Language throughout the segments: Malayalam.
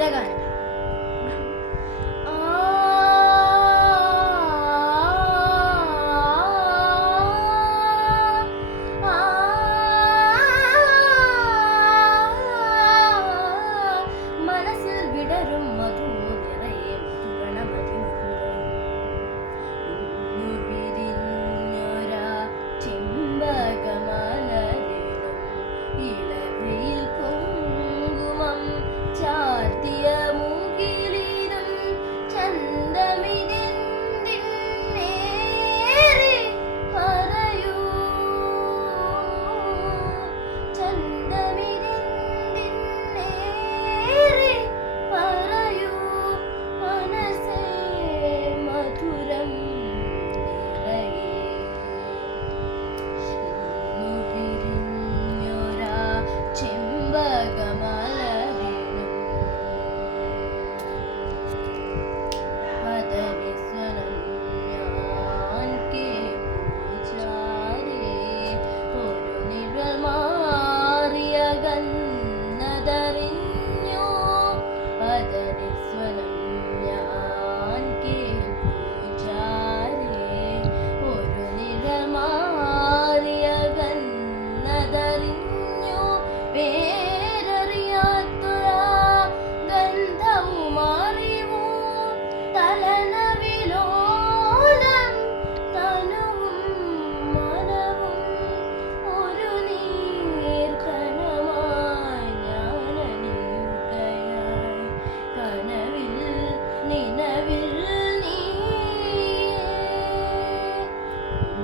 ലളിതഗാനം. മനസ്സിൽ വിടരും മധു നിറയെ വിരിഞ്ഞൊരാ ചെമ്പകമലരിലും ഇളവയിൽ കുങ്കുമം ചാർത്തിയ മുകിലിനും ചന്തമിതെന്തിന്നേറെ പറയൂ, ചന്തമിതെന്തിന്നേറെ പറയൂ, മനസ്സേ മധുരം നിറയെ. ഇന്നു വിരിഞ്ഞൊരാ ചെമ്പകമലരിലും പദനിസ്വനം ഞാൻ കേൾപ്പുചാരേ, ഒരു നിഴൽ മാറിയ ഗന്ധതറിഞ്ഞു. പദനിസ്വനം ഞാൻ കേൾപ്പുചാരേ, ഒരു നിഴൽ മാറിയ ഗന്ധതറിഞ്ഞു. പേരറിയാത്തൊരാ ഗന്ധവും അറിവൂ, തലനവിലോലം തനുവും മനവും ഒരു നീർക്കണമായി ഞാനലിയുകയായി. കനവിൽ നിലവിൽ നീയേ.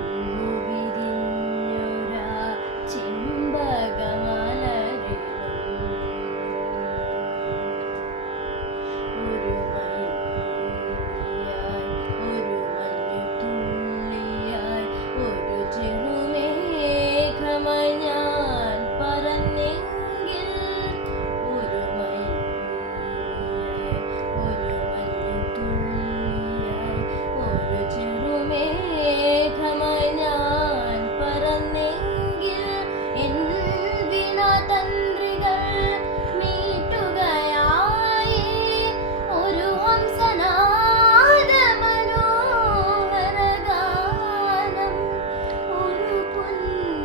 ഇന്നു വിരിഞ്ഞൊരാ ചെമ്പകമലരിലും ഒരു മയിൽപ്പീലിയായി, ഒരു മഞ്ഞുതുള്ളിയായി, ഒരു ചെറുമേഘമായി ഞാൻ പറന്നെങ്കിൽ. ഒരു മയിൽപ്പീലിയായി, ഒരു മഞ്ഞുതുള്ളിയായി, ഒരു ചെറുമേഘമായി ഞാൻ പറന്നെങ്കിൽ. എൻ വീണാതന്ത്രികൾ മീട്ടുകയായി ഒരു ഹംസനാദ മനോഹരഗാനം. ഒരു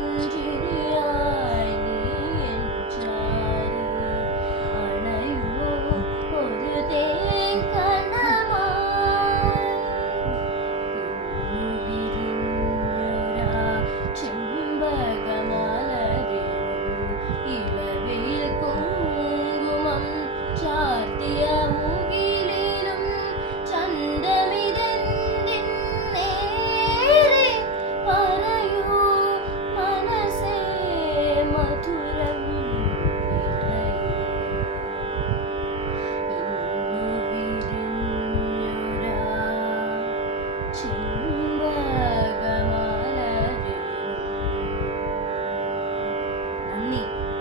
പുഞ്ചിരിയായി നീ എൻ ചാരി അണയുമോ ഒരു തേൻകണമായി. ഇന്നു വിരിഞ്ഞൊരാ ചെമ്പകമലരിലും ഇളവയിൽ കുങ്കുമം ചാർത്തിയ മുകിലിനും ചന്തമിതെന്തിന്നേറെ പറയൂ, മനസ്സേ മധുരം നിറയെ. ഇന്നു വിരിഞ്ഞൊരാ ചെമ്പകമലരിലും